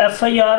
FIR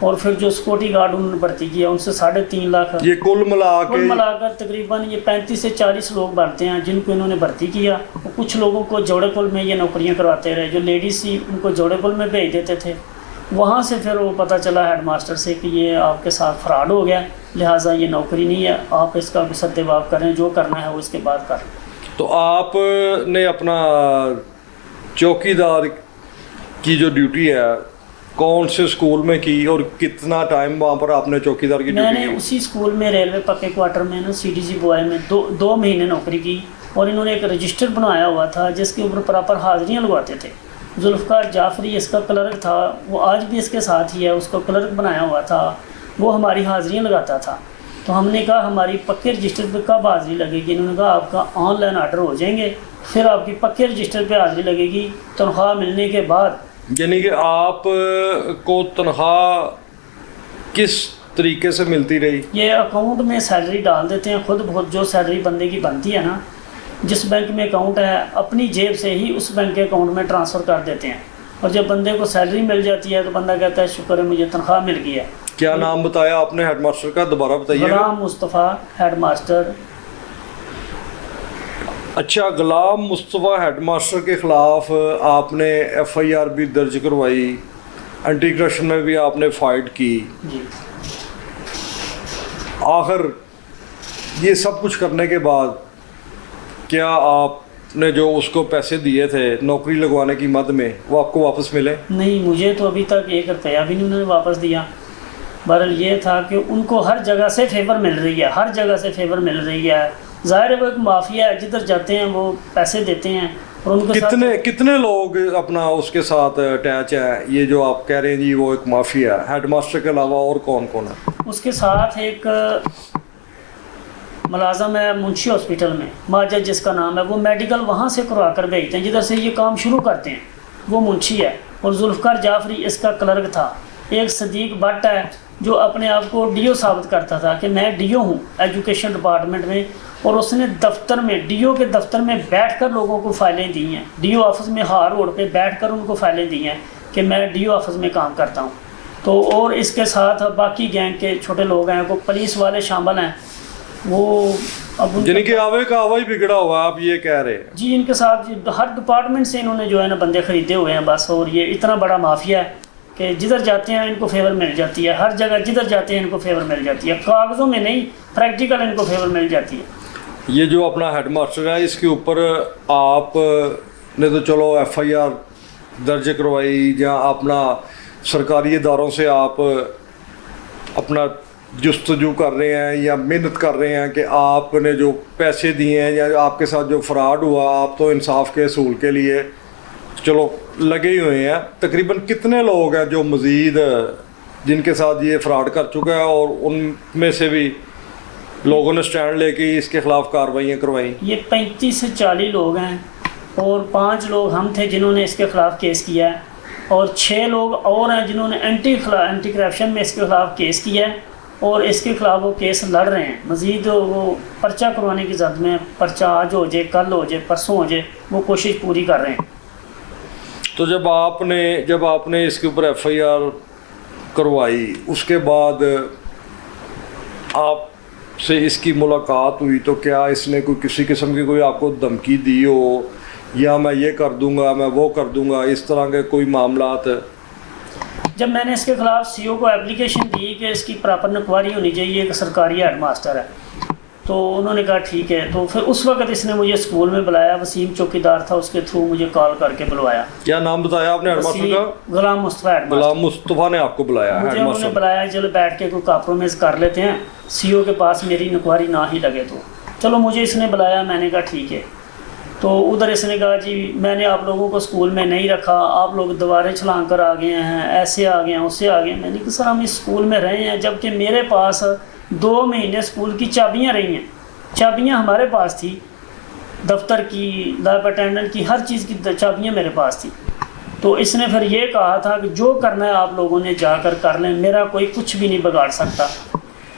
اور پھر جو سیکورٹی گارڈ انہوں نے بھرتی کیا ان سے 3.5 لاکھ. یہ کل ملا کر تقریباً یہ 35 سے 40 لوگ بھرتے ہیں جن کو انہوں نے بھرتی کیا. کچھ لوگوں کو جوڑے پل میں یہ نوکریاں کرواتے رہے. جو لیڈیز تھی ان کو جوڑے پل میں بھیج دیتے تھے. وہاں سے پھر وہ پتہ چلا ہیڈ ماسٹر سے کہ یہ آپ کے ساتھ فراڈ ہو گیا, لہٰذا یہ نوکری نہیں ہے, آپ اس کا سدباب کریں, جو کرنا ہے وہ اس کے بعد کریں. تو آپ نے اپنا چوکیدار کی جو ڈیوٹی ہے کون سے اسکول میں کی اور کتنا ٹائم وہاں پر آپ نے چوکیدار کی ڈیوٹی کی؟ میں نے اسی اسکول میں ریلوے پکے کوارٹر میں نا CDG بوائے میں 2 مہینے نوکری کی. اور انہوں نے ایک رجسٹر بنایا ہوا تھا جس کے اوپر پراپر حاضریاں لگواتے تھے. ذوالفقار جعفری اس کا کلرک تھا, وہ آج بھی اس کے ساتھ ہی ہے, اس کو کلرک بنایا ہوا تھا, وہ ہماری حاضریاں لگاتا تھا. تو ہم نے کہا ہماری پکے رجسٹر پہ کب حاضری لگے گی؟ انہوں نے کہا آپ کا آن لائن آرڈر ہو جائیں گے, پھر آپ کی پکے رجسٹر پہ حاضری لگے گی تنخواہ ملنے کے بعد. یعنی کہ آپ کو تنخواہ کس طریقے سے ملتی رہی؟ یہ اکاؤنٹ میں سیلری ڈال دیتے ہیں خود بخود. جو سیلری بندے کی بنتی ہے نا, جس بینک میں اکاؤنٹ ہے اپنی جیب سے ہی اس بینک کے اکاؤنٹ میں ٹرانسفر کر دیتے ہیں. اور جب بندے کو سیلری مل جاتی ہے تو بندہ کہتا ہے شکر ہے مجھے تنخواہ مل گئی ہے. کیا نام بتایا آپ نے ہیڈ ماسٹر کا؟ دوبارہ بتائیے. Ghulam Mustafa head master. اچھا, غلام مصطفیٰ ہیڈ ماسٹر کے خلاف آپ نے FIR بھی درج کروائی, اینٹی کرپشن میں بھی آپ نے فائٹ کی. جی. آخر یہ سب کچھ کرنے کے بعد کیا آپ نے جو اس کو پیسے دیے تھے نوکری لگوانے کی مد میں وہ آپ کو واپس ملے؟ نہیں, مجھے تو ابھی تک 1 روپیہ بھی نہیں انہوں نے واپس دیا. بہرحال یہ تھا کہ ان کو ہر جگہ سے فیور مل رہی ہے, ہر جگہ سے فیور مل رہی ہے. ظاہر ہے وہ ایک مافیا ہے, جدھر جاتے ہیں وہ پیسے دیتے ہیں. اور ان کے کتنے لوگ اپنا اس کے ساتھ اٹیچ ہیں؟ یہ جو آپ کہہ رہے ہیں جی وہ ایک مافیا ہے, ہیڈ ماسٹر کے علاوہ اور کون کون ہے اس کے ساتھ؟ ایک ملازم ہے منشی ہاسپٹل میں, ماجد جس کا نام ہے, وہ میڈیکل وہاں سے کروا کر بھیجتے ہیں جدھر سے یہ کام شروع کرتے ہیں, وہ منشی ہے. اور ذوالفقار جعفری اس کا کلرک تھا. ایک صدیق بٹ ہے جو اپنے آپ کو DO ثابت کرتا تھا کہ میں DO ہوں ایجوکیشن ڈپارٹمنٹ میں, اور اس نے دفتر میں DO کے دفتر میں بیٹھ کر لوگوں کو فائلیں دی ہیں. DO آفس میں ہار روڈ پہ بیٹھ کر ان کو فائلیں دی ہیں کہ میں DO آفس میں کام کرتا ہوں. تو اور اس کے ساتھ باقی گینگ کے چھوٹے لوگ ہیں, وہ پولیس والے شامل ہیں. وہ اب یعنی کہ آوے کا آوا ہی بگڑا ہوا آپ یہ کہہ رہے ہیں؟ جی, ان کے ساتھ ہر ڈپارٹمنٹ سے انہوں نے جو ہے نا بندے خریدے ہوئے ہیں بس. اور یہ اتنا بڑا مافیا ہے کہ جدھر جاتے ہیں ان کو فیور مل جاتی ہے, ہر جگہ جدھر جاتے ہیں ان کو فیور مل جاتی ہے, کاغذوں میں نہیں پریکٹیکل ان کو فیور مل جاتی ہے. یہ جو اپنا ہیڈ ماسٹر ہے اس کے اوپر آپ نے تو چلو FIR درج کروائی, یا اپنا سرکاری اداروں سے آپ اپنا جستجو کر رہے ہیں یا محنت کر رہے ہیں کہ آپ نے جو پیسے دیے ہیں یا آپ کے ساتھ جو فراڈ ہوا, آپ تو انصاف کے اصول کے لیے چلو لگے ہی ہوئے ہیں. تقریباً کتنے لوگ ہیں جو مزید جن کے ساتھ یہ فراڈ کر چکا ہے اور ان میں سے بھی لوگوں نے سٹینڈ لے کے اس کے خلاف کارروائیاں کروائیں؟ یہ 35 سے 40 لوگ ہیں, اور 5 لوگ ہم تھے جنہوں نے اس کے خلاف کیس کیا ہے, اور 6 لوگ اور ہیں جنہوں نے اینٹی کرپشن میں اس کے خلاف کیس کیا ہے, اور اس کے خلاف وہ کیس لڑ رہے ہیں. مزید وہ پرچہ کروانے کی زد میں, پرچہ آج ہو جائے, کل ہو جائے, پرسوں ہو جائے, وہ کوشش پوری کر رہے ہیں. تو جب آپ نے اس کے اوپر FIR کروائی اس کے بعد آپ سے اس کی ملاقات ہوئی, تو کیا اس نے کوئی کسی قسم کی کوئی آپ کو دھمکی دی ہو, یا میں یہ کر دوں گا, میں وہ کر دوں گا, اس طرح کے کوئی معاملات؟ جب میں نے اس کے خلاف CO کو اپلیکیشن دی کہ اس کی پراپر نکواری ہونی چاہیے, ایک سرکاری ہیڈ ماسٹر ہے, تو انہوں نے کہا ٹھیک ہے. تو پھر اس وقت اس نے مجھے اسکول میں بلایا, وسیم چوکیدار تھا, اس کے تھرو مجھے کال کر کے بلوایا. کیا نام بتایا آپ نے ہیڈ ماسٹر کا؟ Ghulam Mustafa head master. غلام مصطفیٰ نے آپ کو بلایا مجھے ہیڈ انہوں ماسٹر نے بلایا, چلو بیٹھ کے کوئی کمپرومائز کر لیتے ہیں, CO کے پاس میری نکواری نہ ہی لگے. تو چلو مجھے اس نے بلایا, میں نے کہا ٹھیک ہے. تو ادھر اس نے کہا جی میں نے آپ لوگوں کو اسکول میں نہیں رکھا, آپ لوگ دوبارے چھلانگ کر آ گئے ہیں, ایسے آ گئے ہیں, اس سے آ گئے ہیں. میں نے کہا سر ہم اس اسکول میں رہے ہیں, جب کہ میرے پاس 2 مہینے اسکول کی چابیاں رہی ہیں, چابیاں ہمارے پاس تھی, دفتر کی, لیب اٹینڈنٹ کی, ہر چیز کی چابیاں میرے پاس تھی. تو اس نے پھر یہ کہا تھا کہ جو کرنا ہے آپ لوگوں نے جا کر کر لیں, میرا کوئی کچھ بھی نہیں بگاڑ سکتا,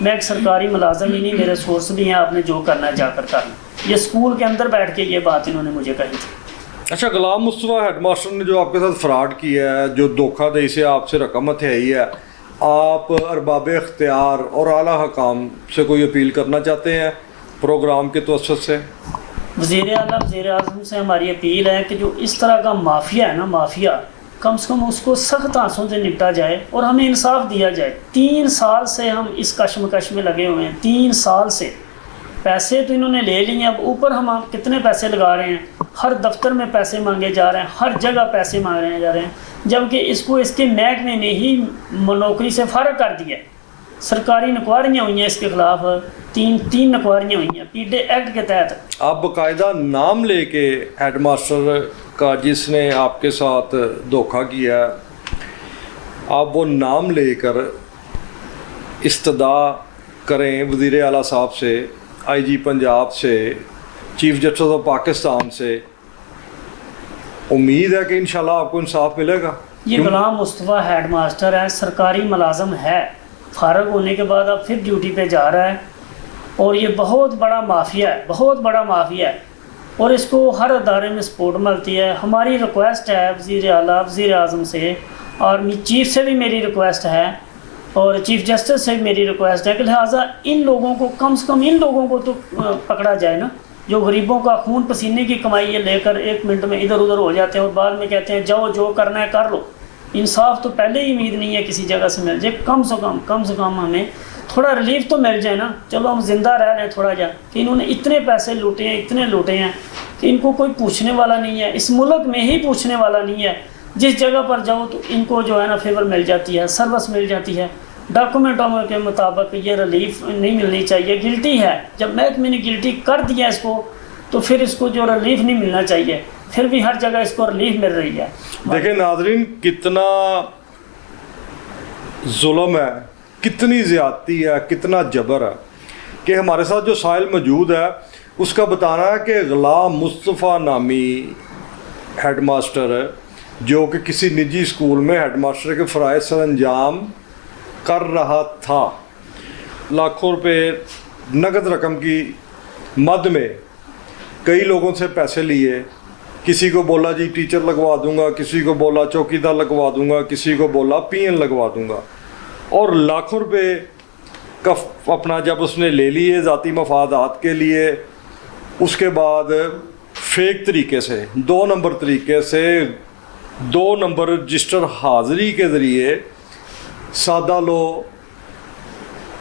میں ایک سرکاری ملازم ہی نہیں, میرے سورس بھی ہیں, آپ نے جو کرنا ہے جا کر کر لیں. یہ اسکول کے اندر بیٹھ کے یہ بات انہوں نے مجھے کہی تھی. اچھا, غلام مصطفیٰ ہیڈ ماسٹر نے جو آپ کے ساتھ فراڈ کیا ہے, جو دھوکہ دہی سے آپ سے رقم ہتھیائی ہے, آپ ارباب اختیار اور اعلیٰ حکام سے کوئی اپیل کرنا چاہتے ہیں پروگرام کے توسط سے؟ وزیر اعلیٰ وزیر اعظم سے ہماری اپیل ہے کہ جو اس طرح کا مافیا ہے نا، مافیا، کم سے کم اس کو سخت ہاتھوں سے نپٹا جائے اور ہمیں انصاف دیا جائے۔ 3 سال سے ہم اس کشمکش میں لگے ہوئے ہیں، 3 سال سے۔ پیسے تو انہوں نے لے لیے ہیں، اب اوپر ہم کتنے پیسے لگا رہے ہیں، ہر دفتر میں پیسے مانگے جا رہے ہیں، ہر جگہ پیسے مانگے جا رہے ہیں، جبکہ اس کو اس کے محکمے نے ہی نوکری سے فارغ کر دیا ہے۔ سرکاری نکواریاں ہوئی ہیں اس کے خلاف، تین نکواریاں ہوئی ہیں پی ڈے ایکٹ کے تحت۔ آپ باقاعدہ نام لے کے ہیڈ ماسٹر کا جس نے آپ کے ساتھ دھوکہ کیا، آپ وہ نام لے کر استدعا کریں وزیر اعلیٰ صاحب سے، آئی جی پنجاب سے، چیف جسٹس آف پاکستان سے۔ امید ہے کہ انشاءاللہ آپ کو انصاف ملے گا۔ یہ غلام مصطفیٰ ہیڈ ماسٹر ہے، سرکاری ملازم ہے، فارغ ہونے کے بعد اب پھر ڈیوٹی پہ جا رہا ہے، اور یہ بہت بڑا مافیا ہے، بہت بڑا مافیا ہے، اور اس کو ہر ادارے میں سپورٹ ملتی ہے۔ ہماری ریکویسٹ ہے وزیر اعلیٰ وزیر اعظم سے، اور چیف سے بھی میری ریکویسٹ ہے، اور چیف جسٹس سے بھی میری ریکویسٹ ہے کہ لہٰذا ان لوگوں کو کم سے کم ان لوگوں کو تو پکڑا جائے نا، جو غریبوں کا خون پسینے کی کمائی ہے لے کر 1 منٹ میں ادھر ادھر ہو جاتے ہیں اور بعد میں کہتے ہیں جاؤ جو کرنا ہے کر لو۔ انصاف تو پہلے ہی امید نہیں ہے کسی جگہ سے مل جائے، کم سے کم ہمیں تھوڑا ریلیف تو مل جائے نا، چلو ہم زندہ رہ رہے ہیں تھوڑا جا، کہ انہوں نے اتنے پیسے لوٹے ہیں، اتنے لوٹے ہیں کہ ان کو کوئی پوچھنے والا نہیں ہے، اس ملک میں ہی پوچھنے والا نہیں ہے۔ جس جگہ پر جاؤ تو ان کو جو ہے نا فیور مل جاتی ہے، سروس مل جاتی ہے، ڈاکومنٹوں کے مطابق یہ ریلیف نہیں ملنی چاہیے، گلٹی ہے۔ جب محکمے نے گلٹی کر دیا اس کو تو پھر اس کو جو ریلیف نہیں ملنا چاہیے، پھر بھی ہر جگہ اس کو ریلیف مل رہی ہے۔ دیکھیں ناظرین، کتنا ظلم ہے، کتنی زیادتی ہے، کتنا جبر ہے کہ ہمارے ساتھ جو سائل موجود ہے اس کا بتانا ہے کہ غلام مصطفیٰ نامی ہیڈ ماسٹر جو کہ کسی نجی اسکول میں ہیڈ ماسٹر کے فرائض سر انجام کر رہا تھا، لاکھوں روپے نقد رقم کی مد میں کئی لوگوں سے پیسے لیے، کسی کو بولا جی ٹیچر لگوا دوں گا، کسی کو بولا چوکیدار لگوا دوں گا، کسی کو بولا پی این لگوا دوں گا، اور لاکھوں روپے کا اپنا جب اس نے لے لیے ذاتی مفادات کے لیے، اس کے بعد فیک طریقے سے 2 نمبر طریقے سے 2 نمبر رجسٹر حاضری کے ذریعے سادہ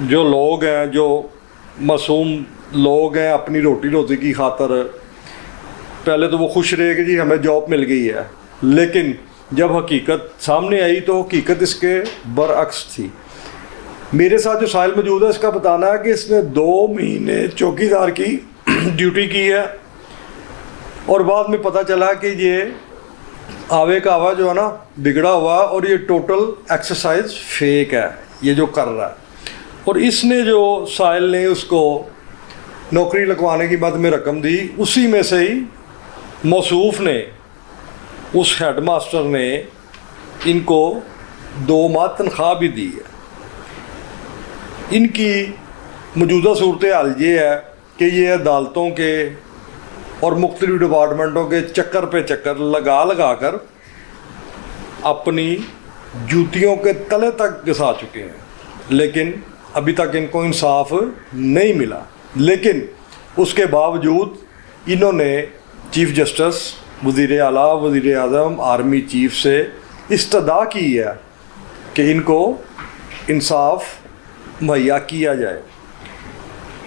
جو لوگ ہیں، جو معصوم لوگ ہیں، اپنی روٹی کی خاطر پہلے تو وہ خوش رہے کہ جی ہمیں جاب مل گئی ہے، لیکن جب حقیقت سامنے آئی تو حقیقت اس کے برعکس تھی۔ میرے ساتھ جو سائل موجود ہے اس کا بتانا ہے کہ اس نے 2 مہینے چوکیدار کی ڈیوٹی کی ہے، اور بعد میں پتہ چلا کہ یہ آوے کا آوا جو ہے نا بگڑا ہوا، اور یہ ٹوٹل ایکسرسائز فیک ہے یہ جو کر رہا ہے۔ اور اس نے جو سائل نے اس کو نوکری لگوانے کی مد میں رقم دی، اسی میں سے ہی موصوف نے، اس ہیڈ ماسٹر نے ان کو 2 ماہ تنخواہ بھی دی ہے۔ ان کی موجودہ صورتحال یہ ہے کہ یہ عدالتوں کے اور مختلف ڈپارٹمنٹوں کے چکر پہ چکر لگا کر اپنی جوتیوں کے تلے تک گھسا چکے ہیں، لیکن ابھی تک ان کو انصاف نہیں ملا۔ لیکن اس کے باوجود انہوں نے چیف جسٹس، وزیر اعلیٰ، وزیر اعظم، آرمی چیف سے استدعا کی ہے کہ ان کو انصاف مہیا کیا جائے۔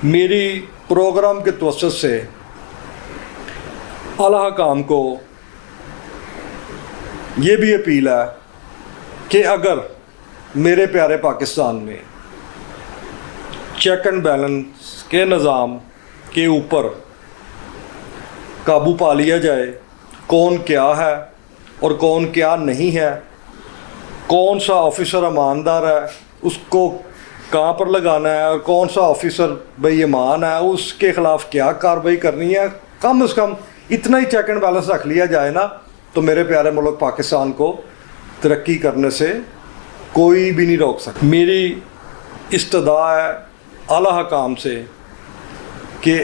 میری پروگرام کے توسط سے اعلیٰ حکام کو یہ بھی اپیل ہے کہ اگر میرے پیارے پاکستان میں چیک اینڈ بیلنس کے نظام کے اوپر قابو پا لیا جائے، کون کیا ہے اور کون کیا نہیں ہے، کون سا آفیسر ایماندار ہے اس کو کہاں پر لگانا ہے، اور کون سا آفیسر بے ایمان ہے اس کے خلاف کیا کارروائی کرنی ہے، کم از کم اتنا ہی چیک اینڈ بیلنس رکھ لیا جائے نا، تو میرے پیارے ملک پاکستان کو ترقی کرنے سے کوئی بھی نہیں روک سکتا۔ میری استدعا ہے اعلیٰ حکام سے کہ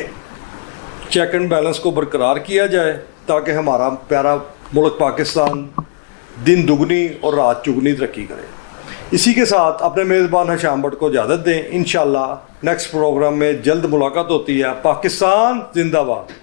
چیک اینڈ بیلنس کو برقرار کیا جائے تاکہ ہمارا پیارا ملک پاکستان دن دگنی اور رات چگنی ترقی کرے۔ اسی کے ساتھ اپنے میزبان حشام بٹ کو اجازت دیں، انشاءاللہ نیکسٹ پروگرام میں جلد ملاقات ہوتی ہے۔ پاکستان زندہ باد۔